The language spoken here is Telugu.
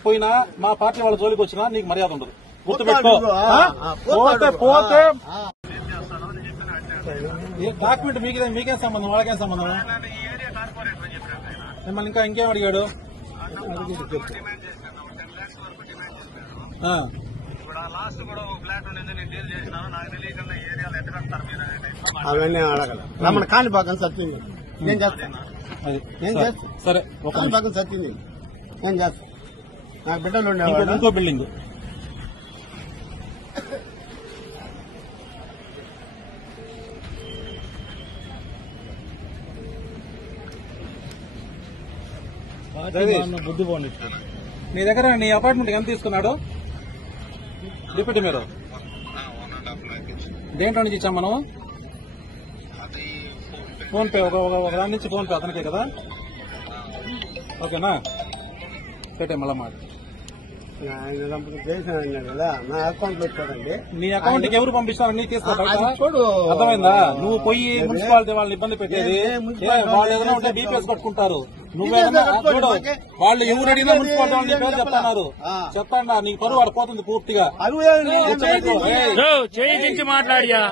జోలికి పోయినా మా పార్టీ వాళ్ళ జోలికి వచ్చినా నీకు మర్యాద ఉండదు, గుర్తుపెట్టుకో. పోతే డాక్యుమెంట్ మీకేం సంబంధం, వాళ్ళకేం సంబంధం? మిమ్మల్ని ఇంకేం అడిగాడు? అవన్నీ అడగల రమణ కాణిపాకం సత్యం నేను చేస్తాను. సరే కాణిపాకం సత్యం నేను చేస్తాను. నాకు బిడ్డలు ఉండేవాళ్ళు. ఇంకో బిల్డింగ్ బుద్ధి బాగుంది. నీ దగ్గర నీ అపార్ట్మెంట్ ఎంత తీసుకున్నాడు డిప్యూటీ మీరు? దేంట్లో నుంచి ఇచ్చాం మనం? ఫోన్ పే, ఒక దాని నుంచి ఫోన్ పే అతనికే కదా? ఓకేనా, పెట్టే మళ్ళా మాట. కదా నా అకౌంట్ లో ఇచ్చాడండి. నీ అకౌంట్ కి ఎవరు పంపిస్తారు? నీ తీసుకో చూడు, అర్థమైందా? నువ్వు పోయి మున్సిపాలిటీ వాళ్ళని ఇబ్బంది పెట్టేది, వాళ్ళు ఏదైనా ఉంటే డీపీఎస్ కట్టుకుంటారు. నువ్వేదన్నా చూడు, వాళ్ళు ఎవరు అడిగినా మున్సిపాలిటీ వాళ్ళని పేరు చెప్తున్నారు. చెప్తాడా నీ పరువు వాడు పోతుంది పూర్తిగా. చేయించి మాట్లాడియా